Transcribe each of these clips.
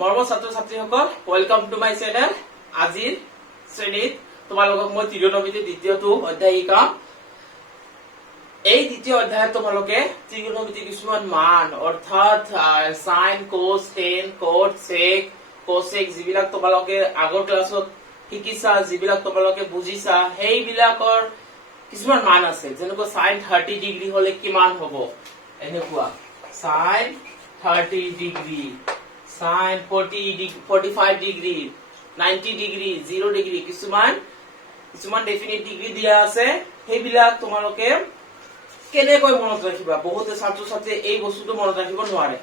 মৰমৰ ছাত্ৰ ছাত্ৰীসকল, ওয়েলকাম টু মাই চেনেল। আজিৰ শ্ৰেণীত তোমালোকক মই ত্ৰিকোণমিতিৰ দ্বিতীয়টো অধ্যায় শিকাম। এই দ্বিতীয় অধ্যায়ত তোমালোকে ত্ৰিকোণমিতিৰ কিছুমান মান অৰ্থাৎ সাইন, কোস, টেন, কট, সেক, কোসেক যিবিলাক তোমালোকে আগৰ ক্লাছত শিকিছা, যিবিলাক তোমালোকে বুজিছা, সেইবিলাকৰ কিছুমান মান আছে। যেনেকৈ সাইন 30 ডিগ্ৰী হলে কিমান হ'ব, এনেকুৱা sine 30 degree, sine 45 degree, 90 degree, 0 degree, কিছুমান ডেফিনিট ডিগ্ৰী দিয়া আছে। সেইবিলাক তোমালোকে কেনেকৈ মনত ৰাখিবা? বহুতে ছাত্ৰ ছাত্ৰীয়ে এই বস্তুটো মনত ৰাখিব নোৱাৰে,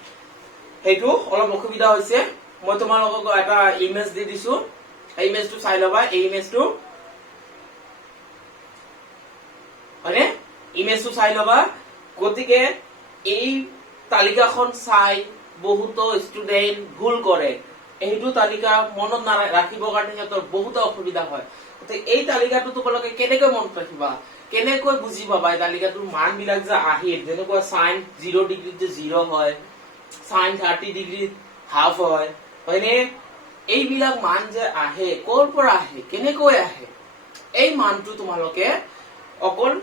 সেইটো অলপ অসুবিধা হৈছে। মই তোমালোকক এটা ইমেজ দি দিছো, এই ইমেজটো চাই ল'বা। এই ইমেজটো হয়নে? ইমেজটো চাই ল'বা। গতিকে এই তালিকাখন চাই বহুতো ষ্টুডেন্ট ভুল কৰে। এইটো তালিকা মনত ৰাখিবৰ কাৰণে সিহঁতৰ বহুতো অসুবিধা হয়। এই তালিকাটো তোমালোকে কেনেকৈ মনত ৰাখিবা, কেনেকৈ বুজি পাবা? এই তালিকাটোৰ মান বিলাক যে আহিল, যেনেকুৱা সাইন 0 ডিগ্ৰীত যে 0 হয়, সাইন 30 ডিগ্ৰীত হাফ হয়, হয়নে? এইবিলাক মান যে আহে, কৰ পৰা আহে, কেনেকৈ আহে? এই মানটো তোমালোকে অকল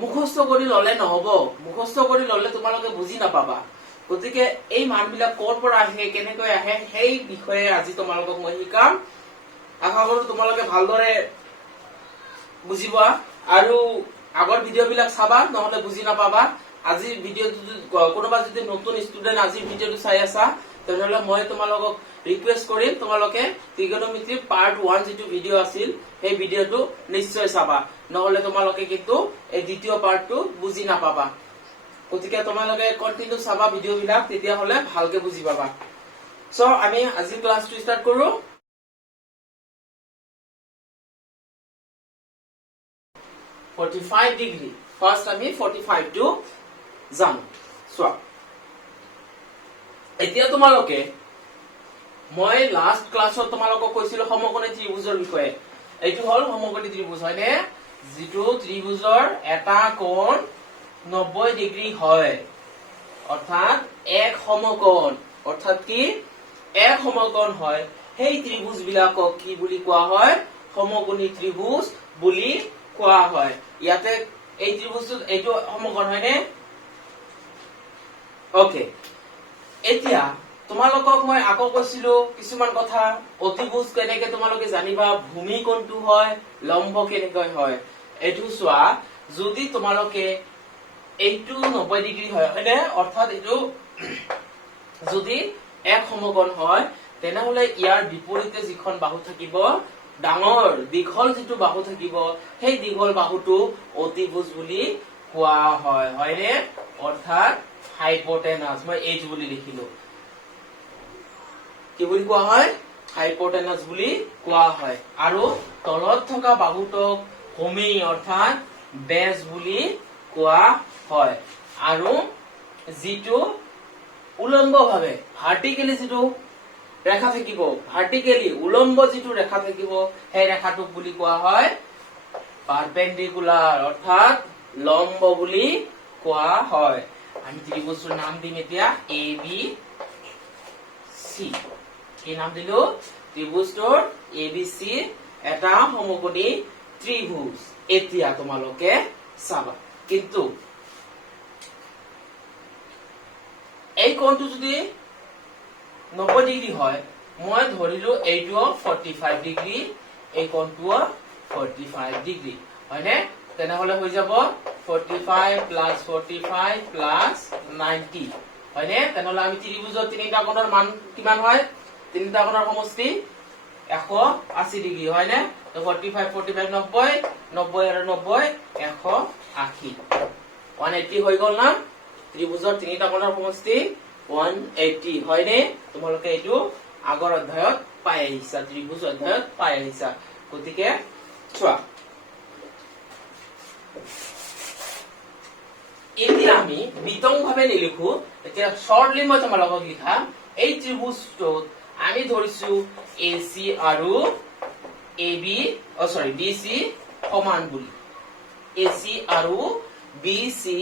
মুখস্থ কৰি ললে নহব। মুখস্থ কৰি ললে তোমালোকে বুজি নাপাবা। গতিকে এই মান বিলাক কৰ পৰা আহে, কেনেকৈ আহে, সেই বিষয়ে আজি তোমালোকক মই শিকাম। আশা কৰো তোমালোকে ভালদৰে বুজিবা আৰু আগৰ ভিডিঅ' বিলাক চাবা, নহলে বুজি নাপাবা। আজিৰ ভিডিঅ'টো কোনোবা যদি নতুন ষ্টুডেন্ট আজিৰ ভিডিঅ'টো চাই আছা, তেনেহলে মই তোমালোকক ৰিকুৱেষ্ট কৰিম তোমালোকে ত্ৰিকোণমিতিৰ পাৰ্ট 1 যিটো ভিডিঅ' আছিল, সেই ভিডিঅ'টো নিশ্চয় চাবা, নহলে তোমালোকে কিন্তু এই দ্বিতীয় পাৰ্টটো বুজি নাপাবা। গতিকে তোমালোকে কন্টিনিউ চাবা ভিডিঅ' বিলাক, তেতিয়াহলে ভালকে বুজি পাবা। সো আমি আজিৰ ক্লাছটো ষ্টাৰ্ট কৰো। ডিগ্ৰী ফাৰ্ষ্ট আমি 45 টো যাম। চোৱা, এতিয়া তোমালোকে, মই লাষ্ট ক্লাছত তোমালোকক কৈছিলো সমকোণী ত্ৰিভুজৰ বিষয়ে। এইটো হল সমকোণী ত্ৰিভুজ, হয়নে? যিটো ত্ৰিভুজৰ এটা কোণ 90 ডিগ্ৰী হয়, অৰ্থাৎ এক সমকোণ। অৰ্থাৎ কি? এক সমকোণ হয়। সেই ত্ৰিভুজ বিলাকক কি বুলি কোৱা হয়? সমকোণী ত্ৰিভুজ বুলি কোৱা হয়। ইয়াতে এই ত্ৰিভুজটো এইটো সমকোণ, হয়নে? অকে, এতিয়া তোমালোকক মই আকৌ কৈছিলো কিছুমান কথা। অতিভুজ কেনেকে তোমালোকে জানিবা, ভূমি কোণটো হয়, লম্ব কেনেকৈ হয়। এইটো চোৱা, যদি তোমালোকে এইটো 90 ডিগ্ৰী হয়, হয়নে? অৰ্থাৎ এইটো যদি এক সমকোণ হয়, তেনেহলে ইয়াৰ বিপৰীতে যিখন বাহু থাকিব, ডাঙৰ দীঘল যিটো বাহু থাকিব, সেই দীঘল বাহুটো অতিভুজ বুলি কোৱা হয়, হয়নে? অৰ্থাৎ হাইপোটেনাস, মই এইচ বুলি লিখিলো। কি বুলি কোৱা হয়? হাইপোটেনাস বুলি কোৱা হয়। আৰু তলত থকা বাহুটোক ভূমি অৰ্থাৎ বেজ বুলি কোৱা হয়। আৰু যিটো উলম্ব ভাৱে, ভাৰ্টিকেলি যিটো ৰেখা থাকিব, ভাৰ্টিকেলি উলম্ব যিটো ৰেখা থাকিব, সেই ৰেখাটোক বুলি কোৱা হয় পাৰপেণ্ডিকুলাৰ অৰ্থাৎ লম্ব বুলি কোৱা হয়। আমি ত্ৰিভুজটোৰ নাম দিম এতিয়া এ বি চি। কি নাম দিলো? ত্ৰিভুজটোৰ এ বি চি, এটা সমকোণী ত্ৰিভুজ। এতিয়া তোমালোকে চাবা, কিন্তু এই কোণটো যদি 90 ডিগ্ৰী হয়, মই ধৰিলো এইটো 45 ডিগ্ৰী, এই কোণটো 45 ডিগ্ৰী, হয়নে? তেনেহলে হৈ যাব 45 প্লাছ 45 প্লাছ 90, হয়নে? তেনেহলে আমি ত্ৰিভুজৰ তিনিটা কোণৰ মান কিমান হয়? তিনিটা কোণৰ সমষ্টি 180 ডিগ্ৰী, হয়নে? 45 45 90, 90 আৰু 90 180, 180 হৈ গল না? ত্ৰিভুজৰ তিনিটা কোণৰ সমষ্টি 180, হয়নে? তোমালোকে এইটো আগৰ অধ্যায়ত পাই আহিছা, ত্ৰিভুজ অধ্যায়ত পাই আহিছা। গতিকে চোৱা, এতিয়া আমি বিতং ভাৱে নিলিখো, এতিয়া শৰ্টলি মই তোমালোকক লিখাম। এই ত্ৰিভুজটোত আমি ধৰিছো এ চি আৰু বি চি সমান বুলি। এ চি আৰু বি চি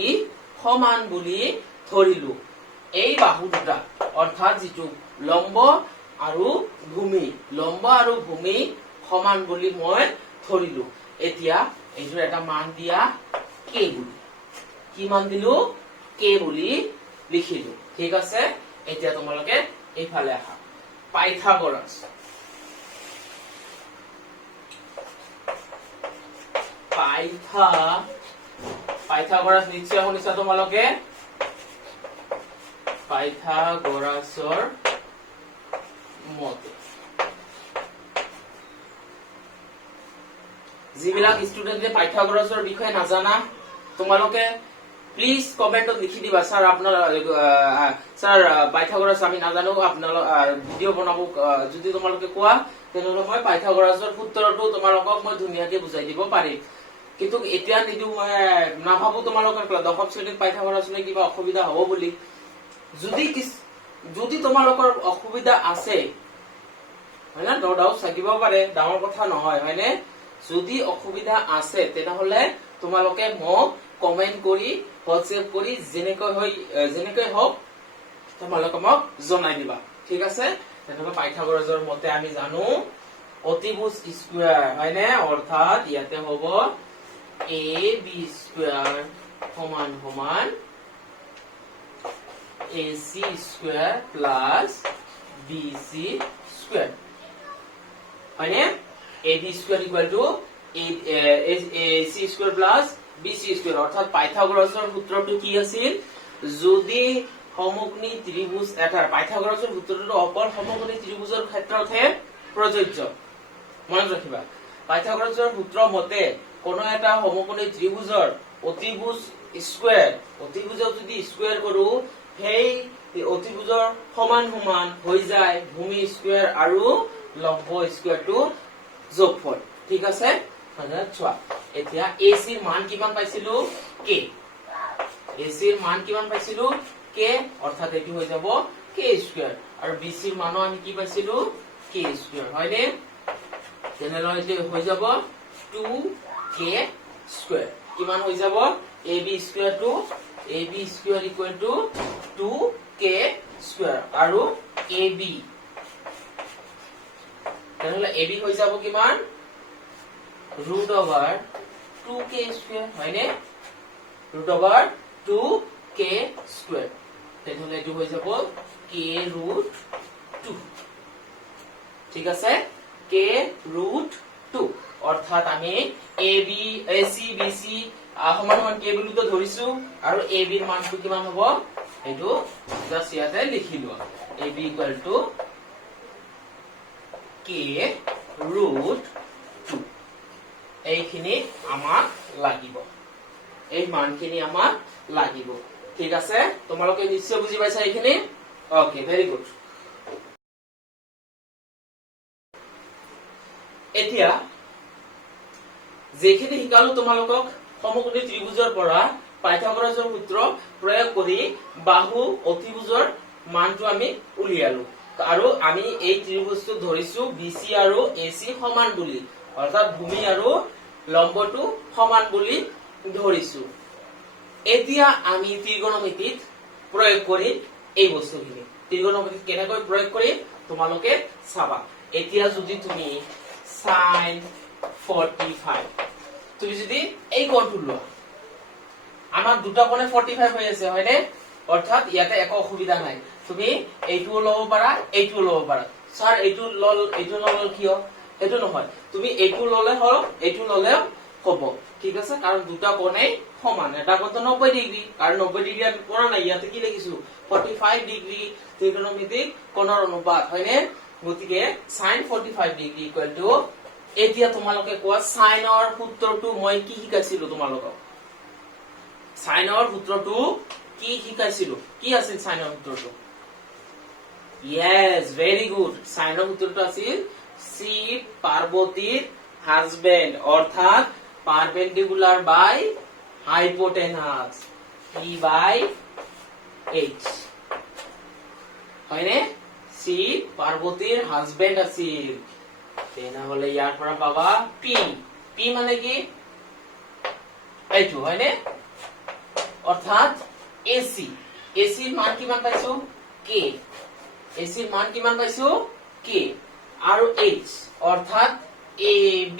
সমান বুলি ধৰিলো। এই বাহু দুটা অৰ্থাৎ যিটো লম্ব আৰু ভূমি সমান বুলি মই ধৰিলো এতিয়া এইটোৰ এটা মান দিয়া k বুলি কি মান দিলো k বুলি লিখিলো ঠিক আছে এতিয়া তোমালোকে এইফালে আহা পাইথাগোৰাছ পাইথাগোৰাছ নিশ্চয় শুনিছা তোমালোকে পাইথাগোৰাছৰ মতে যিবিলাক ষ্টুডেন্টে পাইথাগোৰাছৰ বিষয়ে নাজানা তোমালোকে প্লিজ কমেন্টত লিখি দিবা স্যাৰ আপনাৰ স্যাৰ পাইথাগোৰাস আমি নাজানো আপনাৰ ভিডিও বনাব যদি তোমালোকে কোৱা তেনেহলে মই পাইথাগোৰাছৰ সূত্ৰটো তোমালোকক মই ধুনীয়াকৈ বুজাই দিব পাৰিম কিন্তু এতিয়া নিদু মই নাভাবো তোমালোকৰ দশম শ্ৰেণীত পাইথাগোৰাছলৈ কিবা অসুবিধা হ'ব বুলি যদি তোমালোকৰ অসুবিধা আছে হয় না নো ডাউট থাকিব পাৰে ডাঙৰ কথা নহয় হয়নে যদি অসুবিধা আছে তেনেহলে তোমালোকে মোক কমেন্ট কৰি হোৱাটসঅ্যাপ কৰি যেনেকৈ হওক তোমালোকে মোক জনাই দিবা ঠিক আছে তেনেহলে পাইথাগোৰাছৰ মতে আমি জানো অতিভুজ স্কয়াৰ হয়নে অৰ্থাৎ ইয়াতে হ'ব ab স্কয়াৰ সমান সমান ac square plus bc square হয়নে ab square equal to ac square plus bc square অৰ্থাৎ পাইথাগোৰাছৰ সূত্ৰটো কি আছিল যদি সমকোণী ত্ৰিভুজ এটাৰ পাইথাগোৰাছৰ সূত্ৰটো অকল সমকোণী ত্ৰিভুজৰ ক্ষেত্ৰতহে প্ৰযোজ্য মনত ৰাখিবা পাইথাগোৰাছৰ সূত্ৰ মতে কোনো এটা সমকোণী ত্ৰিভুজৰ অতিভুজ অতিভুজক যদি স্কয়াৰ কৰো সেই অতিভুজৰ সমান সমান হৈ যায় ভূমি স্কয়াৰ আৰু লম্ব স্কয়াৰটো যোগফল ঠিক আছে চোৱা এতিয়া AC ৰ মান কিমান পাইছিলো k AC ৰ মান কিমান পাইছিলো k অৰ্থাৎ এটি হৈ যাব k স্কয়াৰ আৰু BC ৰ মানো আমি কি পাইছিলো k স্কয়াৰ হয়নে তেনেহলে এটি হৈ যাব 2k স্কয়াৰ কিমান হৈ যাব AB square equal to 2k square আৰু AB তেনেহলে AB হৈ যাব কিমান root over 2k square হয়নে root over 2k square তেনেহলে এটো হৈ যাব k root 2 ঠিক আছে k root 2 অৰ্থাৎ আমি ab ac bc সমান সমান k বুলি তো ধৰিছো আৰু ab ৰ মানটো কিমান হ'ব এটো জাস্ট ইয়াতে লিখিলো ab equal to k root 2 এইখিনি আমাক লাগিব এই মানখিনি আমাক লাগিব ঠিক আছে তোমালোকে নিশ্চয় বুজি পাইছা এইখিনি ওকে ভেরি গুড এতিয়া যেখিনি শিকালো তোমালোকক সমকোণী ত্ৰিভুজৰ পৰা পাইথাগোৰাছৰ সূত্ৰ প্ৰয়োগ কৰি বাহু অতিভুজৰ মানটো আমি উলিয়ালো আৰু আমি এই ত্ৰিভুজটো ধৰিছো BC আৰু AC সমান বুলি অৰ্থাৎ ভূমি আৰু লম্বটো সমান বুলি ধৰিছো এতিয়া আমি ত্ৰিকোণমিতিত প্ৰয়োগ কৰি এই বস্তুখিনি ত্ৰিকোণমিতিত কেনেকৈ প্ৰয়োগ কৰি তোমালোকে চাবা এতিয়া যদি তুমি sin 45 তুমি যদি এই কোণটো লোৱা আমাৰ দুটা কোণে 45 হৈ আছে হয়নে অৰ্থাৎ ইয়াতে একো অসুবিধা নাই তুমি এইটো লব পাৰা এইটো লব পাৰা স্যাৰ এইটো লল কিয় এটো নহয় তুমি এইটো ললে হল এইটো ললে হ'ব ঠিক আছে কাৰণ দুটা কোণে সমান এটা কোণ 90 ডিগ্ৰী আৰু 90 ডিগ্ৰী আমি কৰা নাই ইয়াতে কি লিখিছো 45 ডিগ্ৰী ত্ৰিকোণমিতিক কোণৰ অনুপাত হয়নে গতিকে sin 45 ডিগ্ৰী ইকুৱেল টু এতিয়া তোমালোকে কোৱা সাইনৰ সূত্ৰটো মই কি শিকাইছিলো তোমালোকক সাইনৰ সূত্ৰটো কি শিকাইছিলো কি আছিল সাইনৰ সূত্ৰটো yes very good সাইনৰ সূত্ৰটো আছিল c পাৰ্বতীৰ হাজবেন্ড অৰ্থাৎ পাৰপেন্ডিকুলাৰ বাই হাইপোটেনাস p by h হয়নে c পাৰ্বতীৰ হাজবেন্ড আছিল তেনেহলে ইয়াৰ পৰা পাবা p মানে কি এইটো হয়নে অৰ্থাৎ ac ৰ মান কিমান পাইছো k AC ৰ মান কিমান পাইছো k আৰু h অৰ্থাৎ AB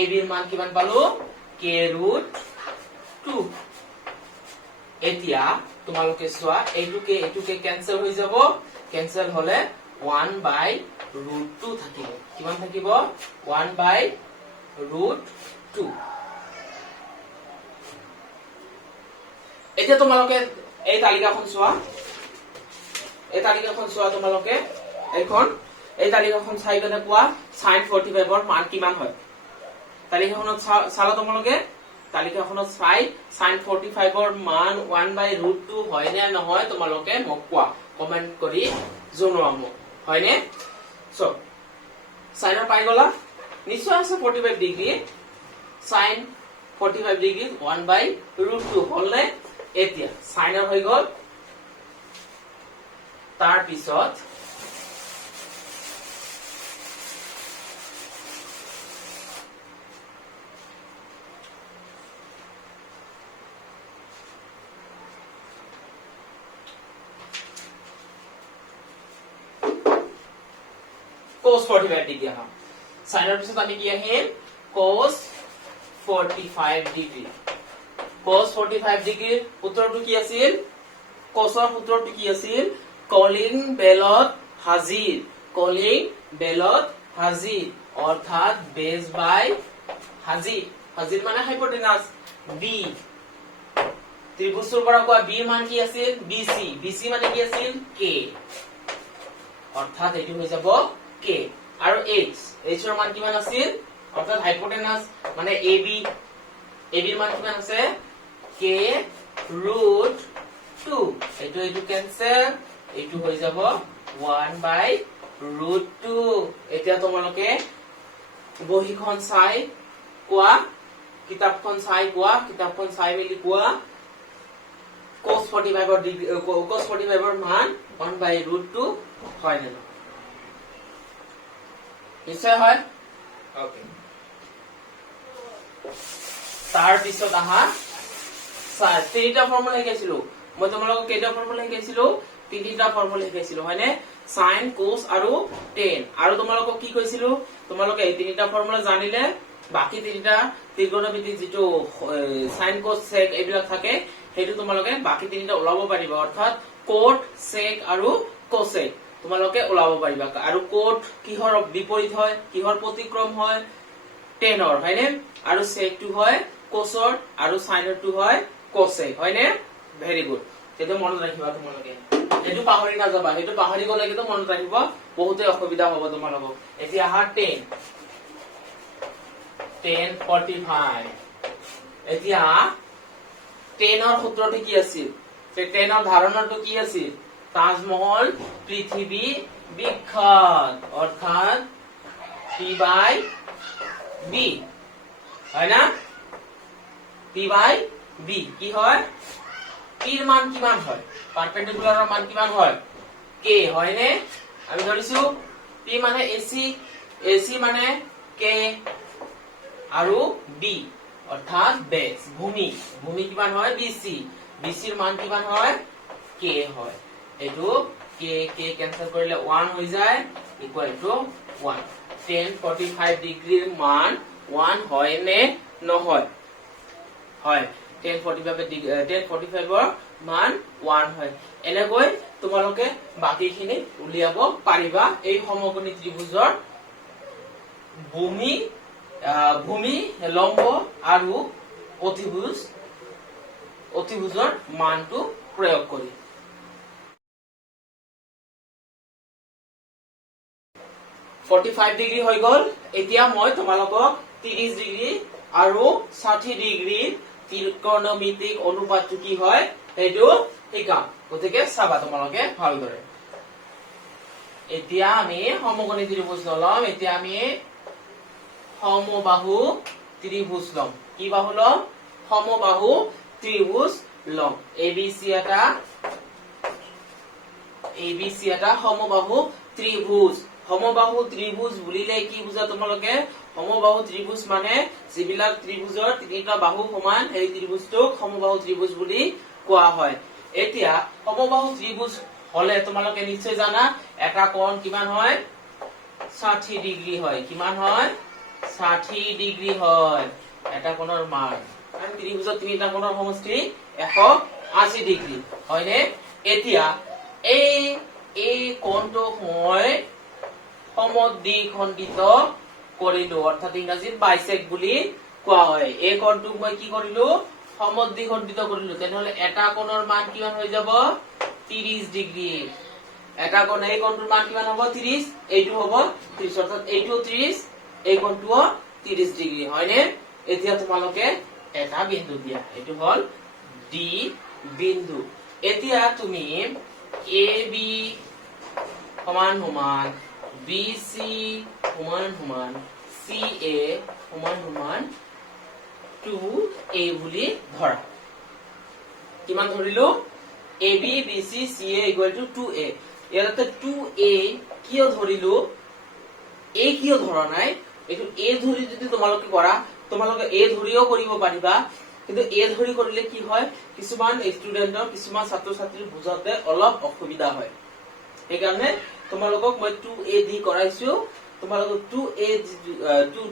AB ৰ মান কিমান পালো k ৰুট 2 এতিয়া তোমালোকে চোৱা এইটোকে কেনসেল হৈ যাব কেনসেল হলে 1 বাই ৰুট 2 থাকিব কিমান থাকিব 1 বাই ৰুট 2 এতিয়া তোমালোকে এই তালিকাখন চোৱা তোমালোকে এই তালিকাখন চাই কেনে কোৱা sin 45 ৰ মান কিমান হয় তালিকাখনত চালা তোমালোকে তালিকাখনত চাই sin 45 ৰ মান 1 বাই ৰুট 2 হয় নে নহয় তোমালোকে মোক কোৱা কমেন্ট কৰি জনোৱা মোক হয়নে সো sin ৰ পাই গলা নিশ্চয় আছে 45 ডিগ্ৰী sin 45 ডিগ্ৰী 1 বাই ৰুট 2 হলনে এতিয়া sin ৰ হৈ গল তাৰ পিছত cos 45 ডিগ্ৰী আহা সাইনৰ পিছত আমি কি আহিম cos 45 ডিগ্ৰী cos 45 ডিগ্ৰীৰ সূত্ৰটো কি আছিল cosৰ সূত্ৰটো কি আছিল কলিং বেলত হাজিৰ অৰ্থাৎ বেজ বাই হাজিৰ মানে হাইপোটেনাস b ত্ৰিভুজৰ পৰা কোৱা b মান কি আছিল bc মানে কি আছিল k অৰ্থাৎ এটো হৈ যাব k আৰু h ৰ মান কিমান আছিল অৰ্থাৎ হাইপোটেনাস মানে ab ৰ মান কিমান আছে k ৰুট 2 এটো কেনসেল এটো হৈ যাব 1 বাই ৰুট 2 এতিয়া তোমালোকে বহিখন চাই কোৱা কিতাপখন চাই মেলি কোৱা cos 45 ৰ মান 1 বাই ৰুট 2 হয় নে নহয় নিশ্চয় হয় ওকে তাৰ পিছত আহা তিনিটা ফৰ্মুলা শিকাইছিলো মই তোমালোকক কেইটা ফৰ্মুলা শিকাইছিলো তিনিটা ফৰ্মুলা শিকাইছিলো হয়নে sin cos আৰু tan আৰু তোমালোকক কি কৈছিলো তোমালোকে এই তিনিটা ফৰ্মুলা জানিলে বাকি তিনিটা ত্ৰিকোণমিতিক যেটো sin cos sec এইবিলাক থাকে হেতু তোমালোকে বাকি তিনিটা ওলাব পাৰিবা অৰ্থাৎ cot sec আৰু cosec তোমালোকে ওলাব পাৰিবা আৰু cot কিহৰ বিপৰীত হয় কিহৰ প্ৰতিক্ৰম হয় tan ৰ হয়নে আৰু sec টো হয় cos ৰ আৰু sin টো হয় cosec হয়নে ভেৰি গুড এটো মনত ৰাখিবা তোমালোকে এটো পাহৰি নাযাবা এটো পাহৰি গলে কিন্তু মনত ৰাখিবা বহুতে অসুবিধা হ'ব তোমালোকক এতিয়া আহা 10 45 এতিয়া 10 ৰ সূত্ৰটো কি আছিল 10 ৰ ধাৰণাটো কি আছিল তাজমহল পৃথিৱী বিখ্যাত অৰ্থাৎ p বাই b হয় না p বাই b কি হয় p ৰ মান কিমান হয় পাৰপেন্ডিকুলাৰৰ মান কিমান হয় k হয় নে আমি ধৰিছো p মানে ac মানে k আৰু b অৰ্থাৎ বেস ভূমি কিমান হয় bc ৰ মান কিমান হয় k হয় এটো k কেনসেল কৰিলে 1 হৈ যায় ইকুৱেল টু 1 1045 ডিগ্ৰীৰ মান 1 হয় নে নহয় হয় 1045 ৰ মান 1 হয় এনেকৈ তোমালোকে বাকিখিনি উলিয়াব পাৰিবা এই সমকোণী ত্ৰিভুজৰ ভূমি লম্ব আৰু অতিভুজৰ মানটো প্ৰয়োগ কৰি 45 ডিগ্ৰী হৈ গল এতিয়া মই তোমালোকক 30 ডিগ্ৰী আৰু 60 ডিগ্ৰী ত্ৰিকোণমিতিক অনুপাতটো কি হয় এইটো শিকাম গতিকে চাবা তোমালোকে ভালদৰে এতিয়া আমি সমকোণী ত্ৰিভুজ লম এতিয়া আমি সমবাহু ত্ৰিভুজ লম কি বাহু লম সমবাহু ত্ৰিভুজ লম ABC এটা সমবাহু ত্ৰিভুজ বুলিলে কি বুজা তোমালোকে সমবাহু ত্ৰিভুজ মানে যিবিলাক ত্ৰিভুজৰ তিনিটা বাহু সমান এই ত্ৰিভুজটোক সমবাহু ত্ৰিভুজ বুলি কোৱা হয় এতিয়া সমবাহু ত্ৰিভুজ হলে তোমালোকে নিশ্চয় জানা এটা কোণ কিমান হয় 60 ডিগ্ৰী হয় কিমান হয় 60 ডিগ্ৰী হয় এটা কোণৰ মান কাৰণ ত্ৰিভুজৰ তিনিটা কোণৰ সমষ্টি 180 ডিগ্ৰী হয়নে এতিয়া এই কোণটোক মই সমদ্বিখণ্ডিত কৰিলো অৰ্থাৎ ইংৰাজীত বাইসেক বুলি কোৱা হয় এই কোণটোক মই কি কৰিলো সমদ্বিখণ্ডিত কৰিলো তেনেহলে এটা কোণৰ মান কিমান হৈ যাব 30 ডিগ্ৰী এটা কোণ এই কোণটোৰ মান কিমান হ'ব 30 এইটো হ'ব 30 অৰ্থাৎ এইটো 30 এই কোণটো 30 ডিগ্ৰী হয়নে এতিয়া তোমালোকে এটা বিন্দু দিয়া এইটো হল ডি বিন্দু এতিয়া তুমি এ বি সমান সমান বি সি সমান সমান সি এ সমান সমান 2a বুলি ধৰা কিমান ধৰিলো ab bc ca = 2a ইয়াতে 2a কিয় ধৰিলো a কিয় ধৰা নাই এটো a ধৰি যদি তোমালোকে কৰা তোমালোকে a ধৰিও কৰিব পাৰিবা কিন্তু a ধৰি কৰিলে কি হয় কিছুমান ষ্টুডেন্টৰ কিছুমান ছাত্ৰ ছাত্ৰীৰ বুজাতে অলপ অসুবিধা হয় সেইকাৰণে তোমালোকক মই 2a দি কৰাইছো তোমালোকে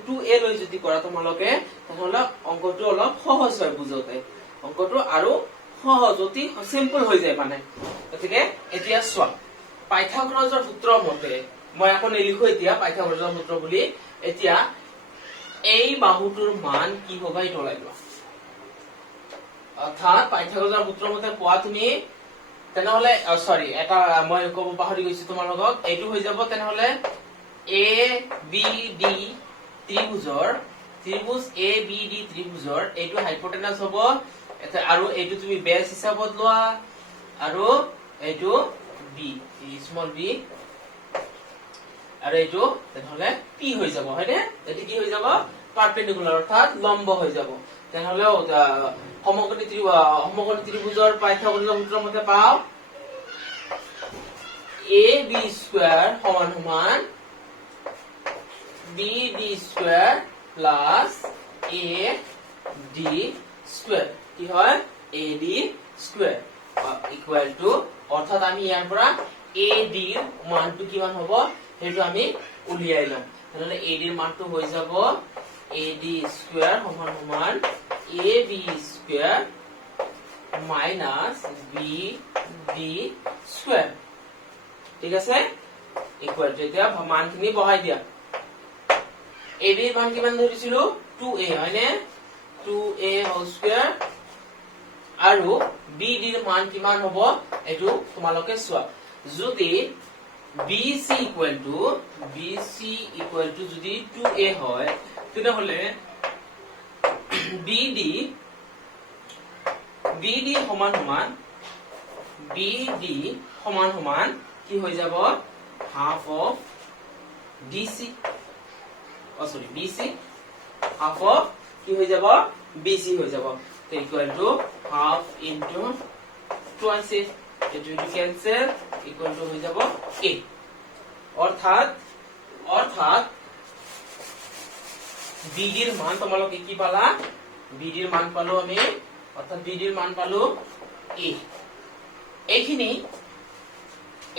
2a লৈ যদি কৰা তোমালোকে তাহলে অংকটো অলপ সহজ হয় বুজতে অংকটো আৰু সহজ অতি সিম্পল হৈ যায় মানে গতিকে এতিয়া চোৱা পাইথাগোৰাছৰ সূত্ৰ মতে মই এখন লিখো এতিয়া পাইথাগোৰাছৰ সূত্ৰ বুলি এতিয়া এই বাহুটোৰ মান কি হ'ব এইটো ওলাই লোৱা অৰ্থাৎ পাইথাগোৰাছৰ সূত্ৰ মতে পোৱা তুমি তেনেহলে সৰি এটা মই ক'ব পাহৰি গৈছো তোমালোকক এইটো হৈ যাব তেনেহলে A B D ত্ৰিভুজ A B D ত্ৰিভুজৰ এইটো হাইপোটেনাস হ'ব আৰু এইটো তুমি বেস হিচাপত লোৱা আৰু এইটো বি স্মল বি আৰু এইটো তেনেহলে পি হৈ যাব হয়নে এটি কি হৈ যাব পারপেন্ডিকুলার অর্থাৎ লম্ব হৈ যাব তেনেহলে সমকোণী ত্ৰিভুজৰ পাইথাগোৰাছৰ সূত্ৰ মতে পাও এ বি স্কয়ার সমান সমান B D square plus A D square কি হয় A D square equal to অর্থাৎ আমি ইয়াৰ পৰা এ ডি ৰ মানটো কিমান হ'ব হেতু আমি উলিয়াই লম তাহলে এ ডি ৰ মানটো হৈ যাব এ ডি স্কয়ার সমান সমান A B square minus B D square ঠিক আছে ইকুয়াল টু এতিয়া মানখিনি বহাই দিয়া এ বি ৰ মান কিমান ধৰিছিলো 2a হয়নে 2a হোল স্কয়াৰ আৰু বি ডি ৰ মান কিমান হ'ব এটো তোমালোকে চোৱা যদি BC ইকুয়াল টু যদি 2a হয় তেনেহলে BD সমান সমান কি হৈ যাব half of DC BC half of কি হৈ যাব BC হৈ যাব equal to half into twice এটো ক্যান্সেল ইকুয়াল টু হৈ যাব a অৰ্থাৎ BD ৰ মান তোমালোকে কি পালা BD ৰ মান পালো আমি অৰ্থাৎ BD ৰ মান পালো a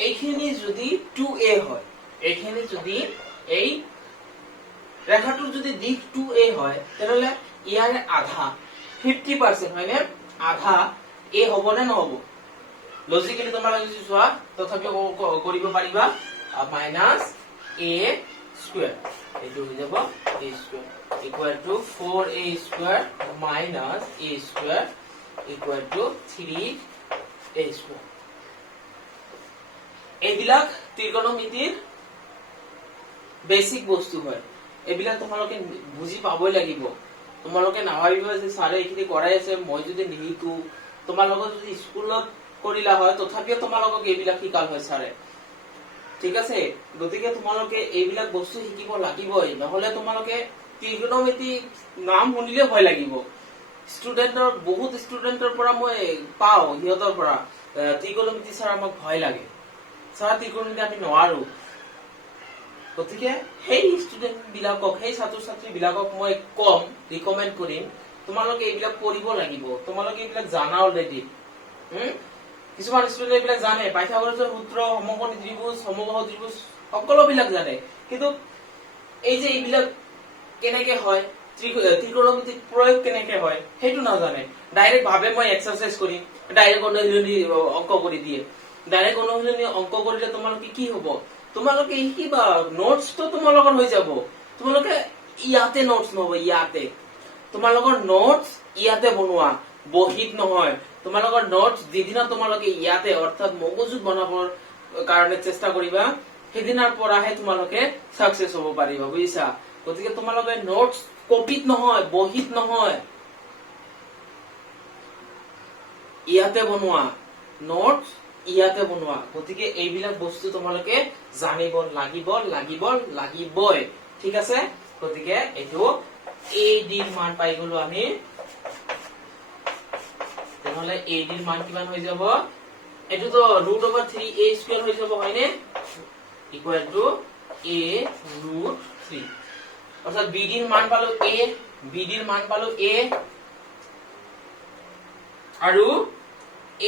এইখিনি যদি 2a হয় এইখিনি যদি এই ৰেখাটোৰ যদি দিক 2a হয় তেনেহলে ইয়াৰ আধা 50% হয়নে আধা a হ'ব নে নহব লজিক্যালি তোমালোকে যদি চোৱা তথাপিও কৰিব পাৰিবা মাইনাস a স্কয়ার এটো হৈ যাব a square equal two 4a square minus a square equal two 3a square এইবিলাক ত্ৰিকোণমিতিৰ বেসিক বস্তু হয় এইবিলাক তোমালোকে বুজি পাবই লাগিব তোমালোকে নাভাবিব যে সাৰে এইখিনি কৰাই আছে মই যদি নিহিকো তোমালোকে যদি স্কুলত কৰিলা হয় তথাপিও তোমালোকক এইবিলাক শিকাল হয় সাৰে ঠিক আছে গতিকে তোমালোকে এইবিলাক বস্তু শিকিব লাগিবই নহলে তোমালোকে ত্ৰিকোণমিতি নাম শুনিলে ভয় লাগিব বহুত ষ্টুডেন্টৰ পৰা মই পাও হিয়তৰ পৰা ত্ৰিকোণমিতি সাৰ আমাক ভয় লাগে সাৰ ত্ৰিকোণমিতি আমি নোৱাৰো গতিকে সেই ষ্টুডেন্ট বিলাকক সেই ছাত্ৰ ছাত্ৰী বিলাকক মই কম ৰিকমেন্ড কৰিম তোমালোকে এইবিলাক কৰিব লাগিব তোমালোকে এইবিলাক জানা অলৰেডি কিছুমান ষ্টুডেন্ট এইবিলাক জানে, পাইথাগোৰাছৰ সূত্ৰ, সমকোণী ত্ৰিভুজ, সমবাহু ত্ৰিভুজ সকলোবিলাক জানে, কিন্তু এই যে এইবিলাক কেনেকে হয়, ত্ৰিকোণমিতিক প্ৰয়োগ কেনেকে হয় সেইটো নাজানে। ডাইৰেক্ট ভাবে মই এক্সাৰসাইজ কৰিম, ডাইৰেক্ট অনুশীলনী অংক কৰি দিয়ে। ডাইৰেক্ট অনুশীলনী অংক কৰিলে তোমালোকে কি হব, তোমালোকে শিকিবা, নোটছটো তোমালোকৰ হৈ যাব। তোমালোকে ইয়াতে নোটছ নহব, ইয়াতে তোমালোকৰ নোটছ ইয়াতে বনোৱা, বহীত নহয়। তোমালোকৰ নোটছ যিদিনা তোমালোকে ইয়াতে অৰ্থাৎ মগজুত বনাবৰ কাৰণে চেষ্টা কৰিবা, সেইদিনাৰ পৰাহে তোমালোকে সাকসেস হব পাৰিবা, বুজিছা? গতিকে তোমালোকে নোটছ কপিত নহয়, বহীত নহয়, ইয়াতে বনোৱা, নোটছ ইয়াতে বনোৱা। গতিকে এইবিলাক বস্তু তোমালোকে জানিব লাগিব, লাগিবই, ঠিক আছে? গতিকে এইটো এ ডিৰ মান পাই গলো আমি। তেনেহলে এ ডিৰ মান কিমান হৈ যাব, এইটোতো √3a² হৈ যাব, হয়নে? ইকুৱেল টু a√3, অৰ্থাৎ বি ডিৰ মান পালো a, বি ডিৰ মান পালো a, আৰু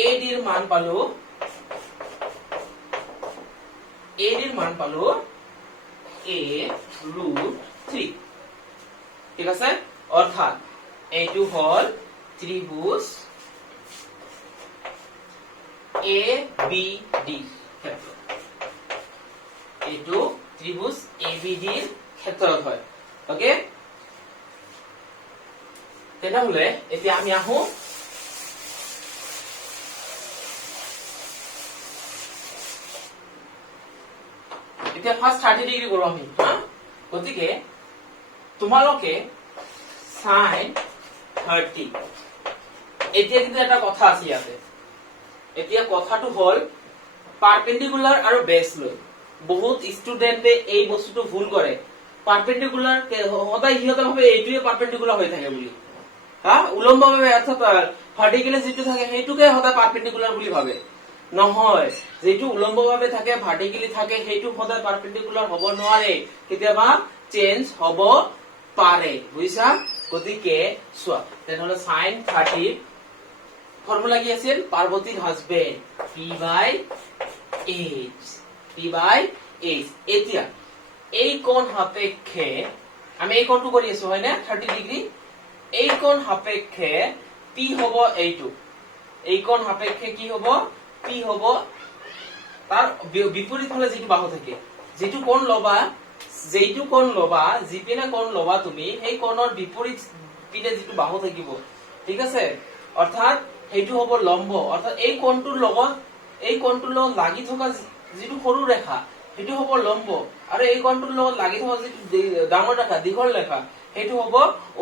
a ডির মান পালো a√3, ঠিক আছে? অর্থাৎ এইটো হল ত্রিভুজ এ বি ডি ক্ষেত্র, এইটো ত্রিভুজ এ বি ডিৰ ক্ষেত্ৰত হয়। ওকে, তেনেহলে এতিয়া আমি আহো এতিয়া ফাৰ্স্ট 30 ডিগ্ৰী কৰো আমি। গতিকে তোমালোকে sin 30, এতিয়া কিন্তু এটা কথা আছে ইয়াতে। এতিয়া কথাটো হল পারপেন্ডিকুলার আৰু বেস লৈ বহুত স্টুডেন্টে এই বস্তুটো ভুল কৰে। পাৰপেন্ডিকুলাৰ সদায় সিহঁতে ভাবে এইটোৱে পাৰপেন্ডিকুলাৰ হৈ থাকে বুলি, উলম্বভাৱে অৰ্থাৎ ভাৰ্টিকেলি যেটো থাকে সেইটোকে সদায় পাৰপেন্ডিকুলাৰ বুলি ভাবে। নহয়, যেটো উলম্বভাৱে থাকে, ভাৰ্টিকেলি থাকে, সেইটো সদায় পাৰপেন্ডিকুলাৰ হ'ব নোৱাৰে, কেতিয়াবা চেঞ্জ হ'ব পাৰে, বুজিছা? গতিকে চোৱা, তেনেহলে sin 30 ফর্মুলা কি আছিল, পার্বতীর হাজবেন্ড p/h। এতিয়া এই কোণ সাপেক্ষে আমি এই কোণটো কৰি আছো, হয় না? 30 ডিগ্ৰী। এই কোণ সাপেক্ষে p হ'ব এইটো, এই কোণ সাপেক্ষে কি হ'ব, p হ'ব তাৰ বিপৰীত ফালে যেটো বাহু থাকে, যেটো কোণ লবা, যিপিনে কোণ লবা তুমি, সেই কোণৰ বিপৰীত পিনে যেটো বাহু থাকিব, ঠিক আছে? অৰ্থাৎ সেইটো হ'ব লম্ব, অৰ্থাৎ এই কোণটোৰ লগত লাগি থকা যেটো সৰু ৰেখা সেইটো হ'ব লম্ব, আৰু এই কোণটোৰ লগত লাগি থকা যেটো ডাঙৰ ৰেখা, দীঘল ৰেখা, সেইটো হ'ব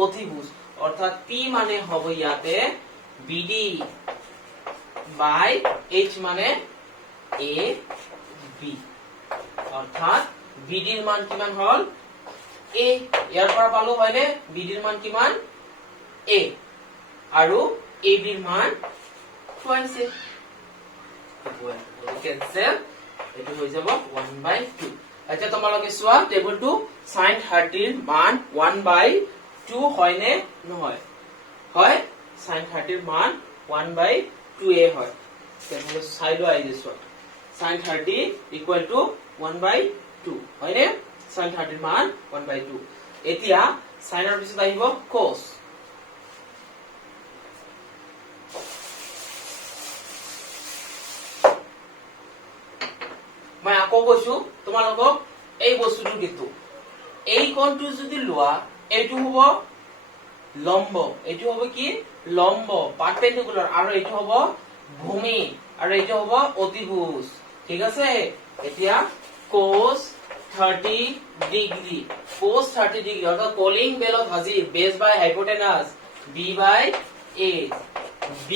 অতিভুজ। অর্থাৎ p মানে হ'ব ইয়াতে BD বাই h মানে AB, অর্থাৎ BD ৰ মান কিমান হল a, ইয়াৰ পৰা পালো, হয়নে? BD ৰ মান কিমান a, আৰু AB ৰ মান 20, কেনসেল, এটো হৈ যাব 1/2। এতিয়া তোমালোকে চোৱা টেবুলটো, sin 30 ৰ মান 1/2 হয় নে নহয়? হয়, sin 30 ৰ মান 1/2 হয়। তেনেহলে চাই লোৱা এই যে চোৱা, sin 30 ইকুৱেল টু 1/2, হয় নে? sin 30 ৰ মান 1/2। এতিয়া sin ৰ পিছত আহিব cos। মই আকৌ কৈছো তোমালোকক এই বস্তুটো কিন্তু এই কোণটো যদি লোৱা, এইটো হ'ব লম্ব, এইটো হ'ব কি লম্ব, পাৰপেন্ডিকুলাৰ, আৰু এইটো হ'ব ভূমি, আৰু এইটো হ'ব অতিভুজ, ঠিক আছে? এতিয়া cos 30 ডিগ্ৰী, cos 30 ডিগ্ৰী অর্থাৎ কলিং বেলত হাজির, বেস বাই হাইপোটেনাস b/h। b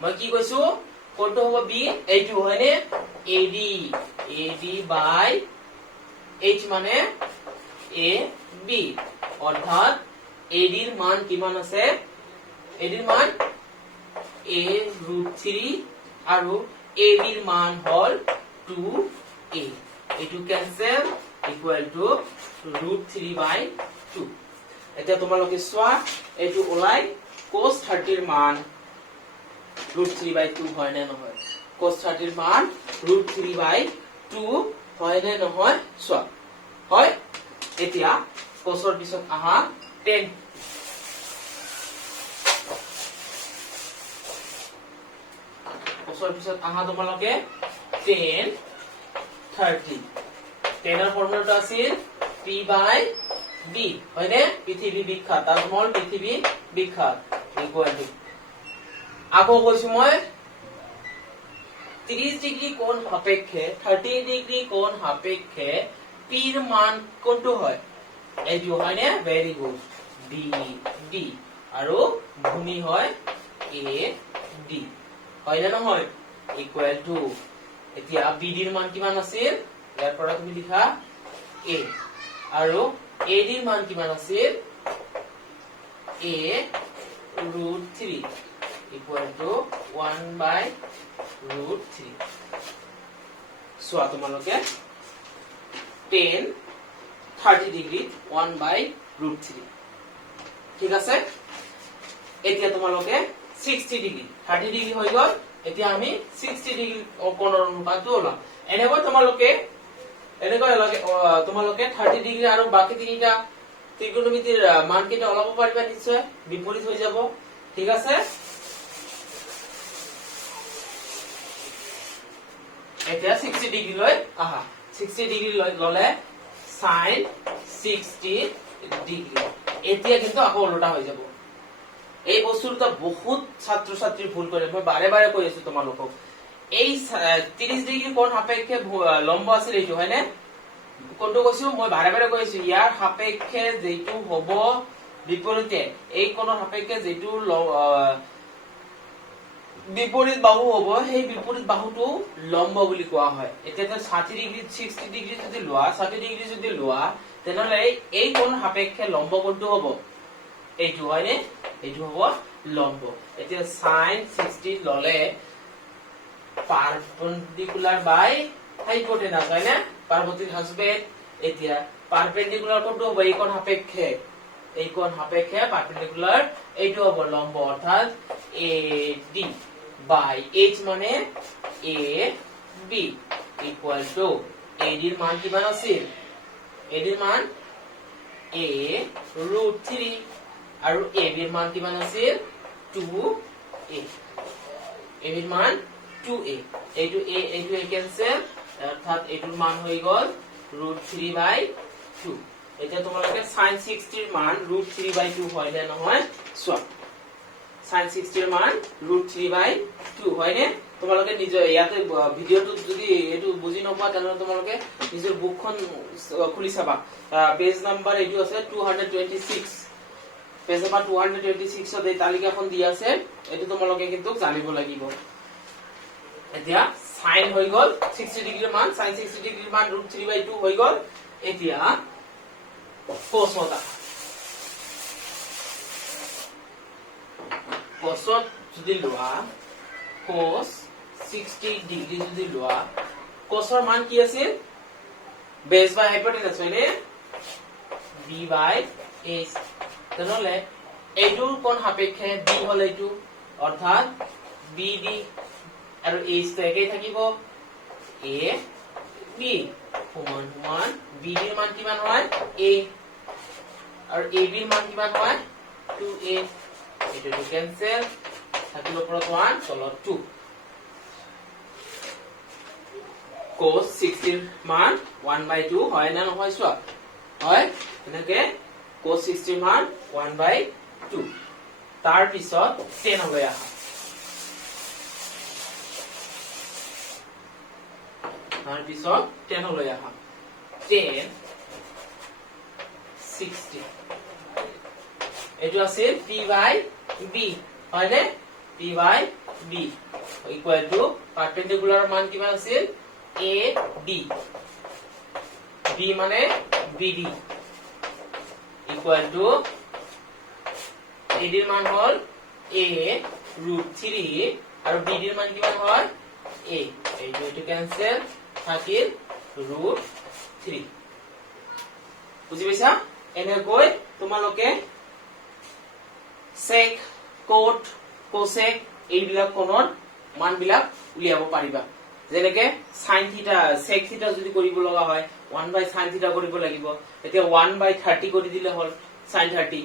মই কি কৈছো, কোনটো হ'ব b, এইটো হয়নে? AD বাই h মানে AB, অর্থাৎ AD ৰ মান কিমান আছে, AD ৰ মান a√3, আৰু AB ৰ মান হল 2a। এইটো কেনসেল, ইকুৱেল টু √3/2। এতিয়া তোমালোকে চোৱা এইটো ওলাই cos 30 ৰ মান √3/2 হয় নে নহয়? cos 30 ৰ মান √3/2 হয় নে নহয় চোৱা হয় এতিয়া cos ৰ পিছত আহা 10 cos ৰ পিছত আহা তোমালোকে 10 30 10 ৰ ফৰ্মুলাটো আছিল p/b হয় নে পৃথিৱী বিখ্যাত তাজমহল পৃথিৱী বিখ্যাত ইকুৱেল টু আকৌ কৈছো মই 30 ডিগ্ৰী কোণ সাপেক্ষে 30 ডিগ্ৰী কোণ সাপেক্ষে p ৰ মান কোনটো হয় এইটো হয় নে ভেৰি গুড b d আৰু ভূমি হয় a d হয় নে নহয় ইকুৱেল টু এতিয়া b d ৰ মান কিমান আছিল ইয়াৰ পৰা তুমি লিখা a আৰু a d ৰ মান কিমান আছিল a √3 equal to 1/√3 চোৱা তোমালোকে 10 30 ডিগ্ৰী 1/√3 ঠিক আছে এতিয়া তোমালোকে 60 ডিগ্ৰী 30 ডিগ্ৰী হৈ গল এতিয়া আমি 60 ডিগ্ৰী কোণৰ অনুপাতটো ওলাম এনেকৈ তোমালোকে 30 ডিগ্ৰী আৰু বাকি তিনিটা ত্ৰিকোণমিতিৰ মান কেইটা ওলাব পাৰিবা নিশ্চয় বিপৰীত হৈ যাব ঠিক আছে এতিয়া 60 ডিগ্ৰী লৈ আহা 60 ডিগ্ৰী লৈ ললে sin 60 ডিগ্ৰী এতিয়া কিন্তু আকৌ উল্টা হৈ যাব এই বস্তুটো বহুত ছাত্ৰ ছাত্ৰী ভুল কৰে মই বাৰে বাৰে কৈ আছো তোমালোকক এই 30 ডিগ্ৰী কোণ সাপেক্ষে লম্ব আছিল এইটো হয় নে কোনটো কৈছো মই বাৰে বাৰে কৈ আছো ইয়াৰ সাপেক্ষে যেটো হ'ব বিপৰীতে এই কোণৰ সাপেক্ষে যেটো বিপৰীত বাহু হ'ব সেই বিপৰীত বাহুটো লম্ব বুলি কোৱা হয় এতিয়া 60 ডিগ্ৰী 60 ডিগ্ৰী যদি লোৱা 60 ডিগ্ৰী যদি লোৱা তেনেহলে এই কোণ সাপেক্ষে লম্ব কোনটো হ'ব এইটো হয় নে এইটো হ'ব লম্ব এতিয়া sin 60 ললে পারপেন্ডিকুলার বাই হাইপোটেনাস হয় না পার্বতীর হাসবেন্ড এতিয়া পারপেন্ডিকুলার কোনটো হ'ব এই কোণ সাপেক্ষে পারপেন্ডিকুলার এইটো হ'ব লম্ব অর্থাৎ AD বাই H মানে AB ইকুয়াল টু AD এর মান কিমান আছিল AD এর মান A √3 আৰু AB এৰ মান কিমান আছিল 2A AB এৰ মান 2a এইটো a এইটো ক্যান্সেল অৰ্থাৎ এটোৰ মান হৈ গল √3/2 এতিয়া তোমালোকে sin 60 ৰ মান √3/2 হয় নে নহয় চোৱা sin 60 ৰ মান √3/2 হয় নে তোমালোকে নিজৰ ইয়াতে ভিডিওটো যদি এটো বুজি নপোৱা তেনে তোমালোকে নিজৰ বুকখন খুলি চাবা পেজ নাম্বাৰ এইটো আছে 226 পেজ নাম্বাৰ 226 ত এই তালিকাখন দি আছে এটো তোমালোকে কিন্তু জানিব লাগিব এতিয়া sin হৈ গল 60 ডিগ্ৰীৰ মান sin 60 ডিগ্ৰীৰ মান √3/2 হৈ গল এতিয়া cos হতা cos যদি লোৱা cos 60 ডিগ্ৰী যদি লোৱা cos ৰ মান কি আছিল বেস বাই হাইপোটেনাস হয়নে b/h তেনেহলে এইটোৰ কোণ সাপেক্ষে b হল এইটো অৰ্থাৎ bd আৰু a টো একেই থাকিব a b সমান সমান b ৰ মান কিমান হয় a আৰু a b ৰ মান কিমান হয় 2a এটো ক্যান্সেল থাকিল ওপৰত 1 তলত 2 cos 60 ৰ মান 1/2 হয় না নহয় চোৱা হয় এনেকে cos 60 ৰ মান 1/2 তাৰ পিছত 10 লৈ আহা তাৰ পিছত 10 লৈ আহা 10 60 এটো আছে p/b হয় নে p/b ইকুয়াল টু পারপেন্ডিকুলার মান কিমান আছিল AD b মানে BD ইকুয়াল টু AD ৰ মান হল A √3 আৰু BD ৰ মান কিমান হয় A এইটো ক্যান্সেল থাকিল √3 বুজি পাইছা এনেকৈ তোমালোকে sec cot cosec এইবিলাক কোণৰ মানবিলাক উলিয়াব পাৰিবা যেনেকে sin থিটা sec থিটা যদি কৰিব লগা হয় 1/sin থিটা কৰিব লাগিব এতিয়া 1/30 কৰি দিলে হল sin 30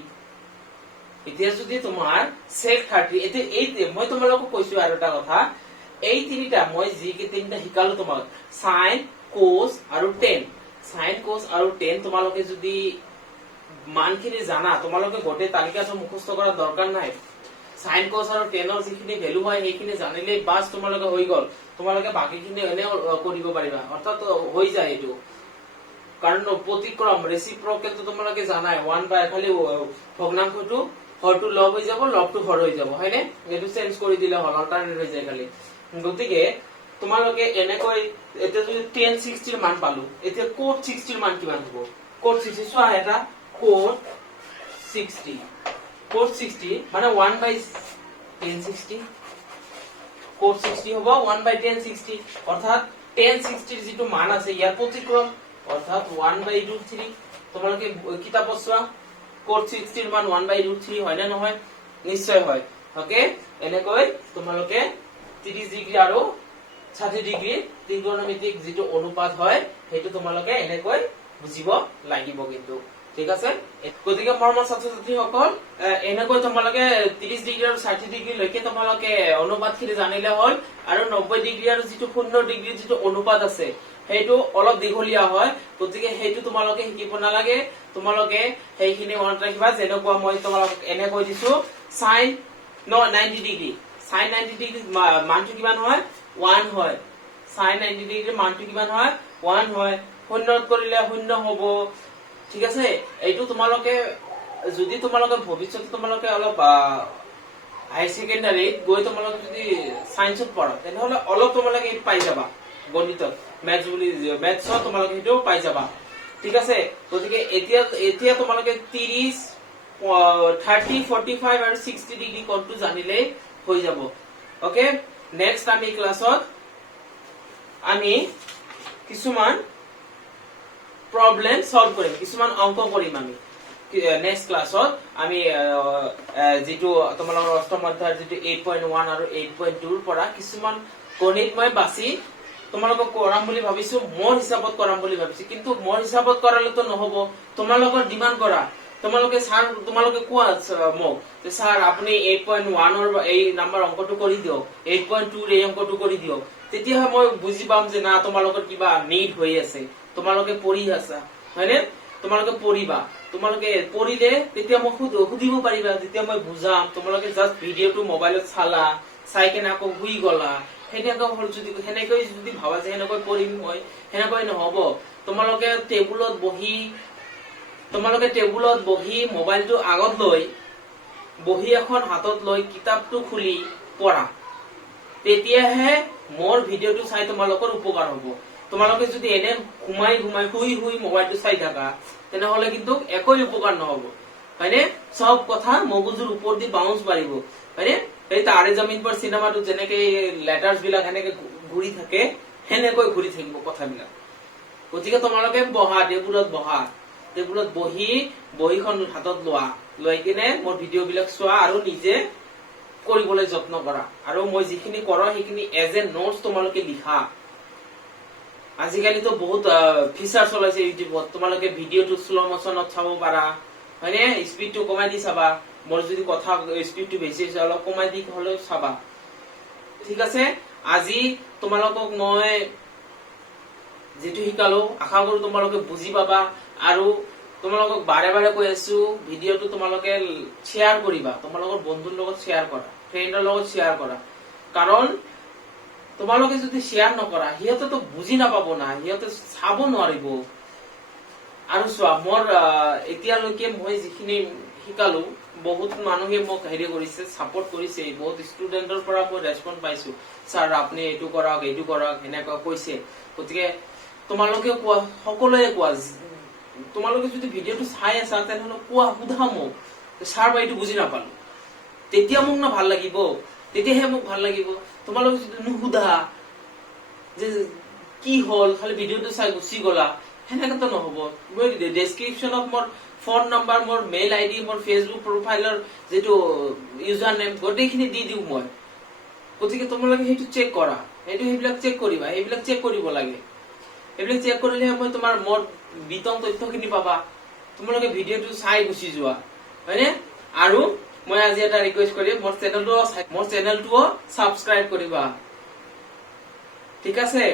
এতিয়া যদি তোমাৰ sec 30 এতিয়া এই মই তোমালোকক কৈছো আৰু এটা কথা এই তিনিটা মই যি কি তিনিটা শিকালো তোমাক sin cos আৰু tan sin cos আৰু tan তোমালোকে যদি মানখিনি জানা তোমালোকে গোটেই তালিকাটো মুখস্থ কৰা দৰকাৰ নাই sin cos আৰু tan ৰ যিখিনি ভ্যালু হয় সেইখিনি জানিলে বাস তোমালোকে হৈ গল তোমালোকে বাকিখিনি এনে কৰিব পাৰিবা অৰ্থাৎ হৈ যায় এটো কাৰণ প্ৰতিক্ৰম ৰেচিপ্ৰকেল তো তোমালোকে জানাই 1 খালি ভগ্নাংশটো হৰটো লব হৈ যাব লবটো হৰ হৈ যাব হয়নে এটো চেঞ্জ কৰি দিলে হল অল্টাৰনেট হৈ যায় খালি গতিকে তোমালোকে এনেকৈ এটা যদি tan 60 ৰ মান পালো এতিয়া cot 60 ৰ মান কিমান হ'ব cot 60 চোৱা এটা cot 60 মানে 1/tan 60 cot 60 হ'ব 1/tan 60 অৰ্থাৎ tan 60 ৰ যেটো মান আছে ইয়াৰ প্ৰতিক্ৰম অৰ্থাৎ 1/√3 তোমালোকে কিতাপত চোৱা cot 60 ৰ মান 1/√3 হয় না নহয় নিশ্চয় হয় ওকে এনেকৈ তোমালোকে 30 ডিগ্ৰী আৰু 60 ডিগ্ৰী ত্ৰিকোণমিতিক যেটো অনুপাত হয় হেতু তোমালোকে এনেকৈ বুজিব লাগিব কিন্তু ঠিক আছে গতিকে মৰমৰ ছাত্ৰ-ছাত্ৰী সকল এনেকৈ তোমালোকে 30 ডিগ্ৰী আৰু 60 ডিগ্ৰী লৈকে তোমালোকে অনুপাতখিনি জানিলে হল আৰু 90 ডিগ্ৰী আৰু যেটো 0 ডিগ্ৰী যেটো অনুপাত আছে হেতু অলপ দীঘলীয়া হয় গতিকে হেতু তোমালোকে শিকিব নালাগে তোমালোকে হেইখিনি মনত ৰাখিবা যেনেকুৱা মই তোমালোকক এনে কৈ দিছো sin 90 ডিগ্ৰী sin 90 ডিগ্ৰী মানটো কিমান হয় 1 হয় sin 90 ডিগ্ৰী মানটো কিমান হয় 1 হয় 0 কৰিলে 0 হ'ব ঠিক আছে এইটো তোমালোকে যদি তোমালোকে ভৱিষ্যতে তোমালোকে অলপ হাই সেকেন্ডাৰী গৈ তোমালোকে যদি সায়েন্সত পঢ়া তেনেহলে অলপ তোমালোকে পাই যাবা গণিতত মেথছত তোমালোকে হেটো পাই যাবা ঠিক আছে গতিকে এতিয়া তোমালোকে 30 30 45 আৰু 60 ডিগ্ৰী কোণটো জানিলে হৈ যাব ওকে নেক্সট আমি ক্লাছত আমি কিছুমান প্রবলেম সলভ কৰিম কিছুমান অংক কৰিম আমি নেক্সট ক্লাছত আমি যেটো তোমালোকৰ অষ্টম অধ্যায়ৰ যেটো 8.1 আৰু 8.2 ৰ পৰা কিছুমান গণিত মই বাছি তোমালোকক কৰাম বুলি ভাবিছো মোৰ হিচাপত কৰাম বুলি ভাবিছো কিন্তু মোৰ হিচাপত কৰালে তো নহব তোমালোকৰ ডিমান্ড কৰা তোমালোকে স্যাৰ তোমালোকে কোৱা মোক যে স্যাৰ আপনি 8.1 ৰ এই নাম্বাৰ অংকটো কৰি দিও 8.2 ৰ এই অংকটো কৰি দিও তেতিয়া মই বুজি পাম যে না তোমালোকৰ কিবা নিড হৈ আছে তোমালোকে পঢ়ি আছা হয়নে তোমালোকে পঢ়িবা তোমালোকে পঢ়িলে তেতিয়া মই সুধিব পাৰিবা যেতিয়া মই বুজাম তোমালোকে জাস্ট ভিডিওটো মোবাইলত চালা চাই কেনে আকৌ হুই গলা হেনেকৈ হল যদি হেনেকৈ যদি ভাবা যে হেনেকৈ পঢ়িম মই হেনেকৈ নহব তোমালোকে টেবুলত বহি মোবাইলটো আগত লৈ বহি এখন হাতত লৈ কিতাপটো খুলি পঢ়া তেতিয়াহে মোৰ ভিডিওটো চাই তোমালোকৰ উপকাৰ হ'ব তোমালোকে যদি এনে ঘুমাই হুই মোবাইলটো চাই থাকা তেনেহলে কিন্তু একোই উপকাৰ নহব হয়নে সব কথা মগজুৰ ওপৰ দি বাউন্স মাৰিব হয়নে এই তাৰে জমিন पर সিনেমাটো যেনেকৈ লেটাৰছ বিলাক এনেকৈ ঘূৰি থাকে হেনেকৈ ঘূৰি থাকিব কথাবিলাক গতিকে তোমালোকে টেবুলত বহি বহিখন হাতত লোৱা লৈ কিনে মোৰ ভিডিও বিলাক চোৱা আৰু নিজে কৰিবলৈ যত্ন কৰা আৰু মই যিখিনি কৰো সেইখিনি এজ এ নোটস তোমালোকে লিখা আজিকালি তো বহুত ফিচাৰ চলাইছে ইউটিউবত তোমালোকে ভিডিওটো স্লো মোশনত চাব পাৰা মানে স্পিডটো কমাই দি চাবা মোৰ যদি কথা স্পিডটো বেছি আছে অলপ কমাই দি হলে চাবা ঠিক আছে আজি তোমালোকক মই যেটো শিকালো আশা কৰো তোমালোকে বুজি পাবা আৰু তোমালোকক বাৰে বাৰে কৈ আছো ভিডিওটো তোমালোকে শেয়াৰ কৰিবা তোমালোকৰ বন্ধুৰ লগত শেয়াৰ কৰা ফ্ৰেণ্ডৰ লগত শেয়াৰ কৰা কাৰণ তোমালোকে যদি শেয়াৰ নকৰা হিয়তে তো বুজি নাপাব না হিয়তে চাব নোৱাৰিব আৰু চোৱা মোৰ এতিয়ালৈকে মই যিখিনি শিকালো বহুত মানুহে মোক হেৰি কৰিছে সাপোৰ্ট কৰিছে বহুত ষ্টুডেন্টৰ পৰা মই ৰেসপন্স পাইছো স্যাৰ আপনি এটু কৰক এনেকৈ কৈছে গতিকে তোমালোকে কোৱা সকলোৱে কোৱা তোমালোকে যদি ভিডিওটো চাই আছা তেনেহলে কোৱা বুধা মোক স্যার বাইটো বুজি নাপালো তেতিয়া মোক না ভাল লাগিব তেতিয়াহে মোক ভাল লাগিব তোমালোকে যদি নুহুদা যে কি হল খালি ভিডিওটো চাই গুছি গলা হেনেকৈ তো নহব মই ডেসক্ৰিপশনত মোৰ ফোন নাম্বাৰ মোৰ মেইল আইডি মোৰ ফেসবুক প্ৰফাইলৰ যেটো ইউজাৰ নেম গোটেইখিনি দি দিও মই গতিকে তোমালোকে হেতু চেক কৰা সেইটো সেইবিলাক চেক কৰিবা, সেইবিলাক চেক কৰিব লাগে। এইবিলাক চেক কৰিলে মই তোমাৰ মোৰ বিতং তথ্যখিনি পাবা, তোমালোকে ভিডিঅ'টো চাই গুচি যোৱা, হয়নে? আৰু মই আজি এটা ৰিকুৱেষ্ট কৰিম, মোৰ চেনেলটো সাবস্ক্ৰাইব কৰিবা, ঠিক আছে?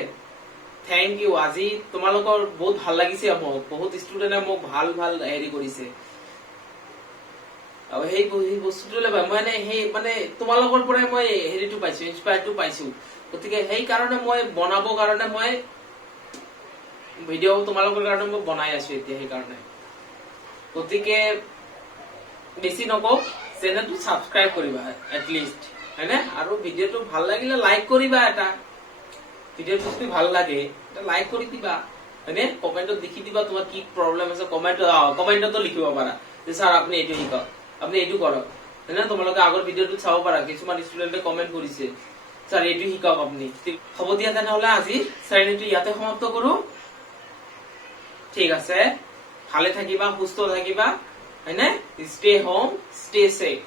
Thank you. আজি তোমালোকৰ বহুত ভাল লাগিছে, মোক বহুত ষ্টুডেণ্টে মোক ভাল ভাল হেৰি কৰিছে, আৰু সেই বস্তুটো মানে সেই মানে তোমালোকৰ পৰাই মই হেৰিটো পাইছো, ইনস্পায়াৰটো পাইছো। গতিকে সেই কাৰণে মই বনাবৰ কাৰণে মই ভিডিঅ' তোমালোকৰ কাৰণে মই বনাই আছো এতিয়া, সেইকাৰণে। গতিকে বেছি নকওঁ, চেনেলটো সাবস্ক্ৰাইব কৰিবা এটলিষ্ট, হয়নে? আৰু ভিডিঅ'টো ভাল লাগিলে লাইক কৰিবা, এটা ভিডিঅ'টো যদি ভাল লাগে লাইক কৰি দিবা, হয়নে? কমেন্টত লিখি দিবা তোমাৰ কি প্ৰব্লেম আছে, কমেন্টতো লিখিব পাৰা যে ছাৰ আপুনি এইটো শিকক, আপুনি এইটো কৰক, হয়নে? তোমালোকে আগৰ ভিডিঅ'টো চাব পাৰা, কিছুমান ষ্টুডেণ্টে কমেন্ট কৰিছে ছাৰ এইটো শিকক আপুনি। হ'ব দিয়া তেনেহলে আজি শ্ৰেণীটো ইয়াতে সমাপ্ত কৰো, ঠিক আছে? ভালে থাকিবা, সুস্থ থাকিবা, হয়নে? Stay home, stay safe.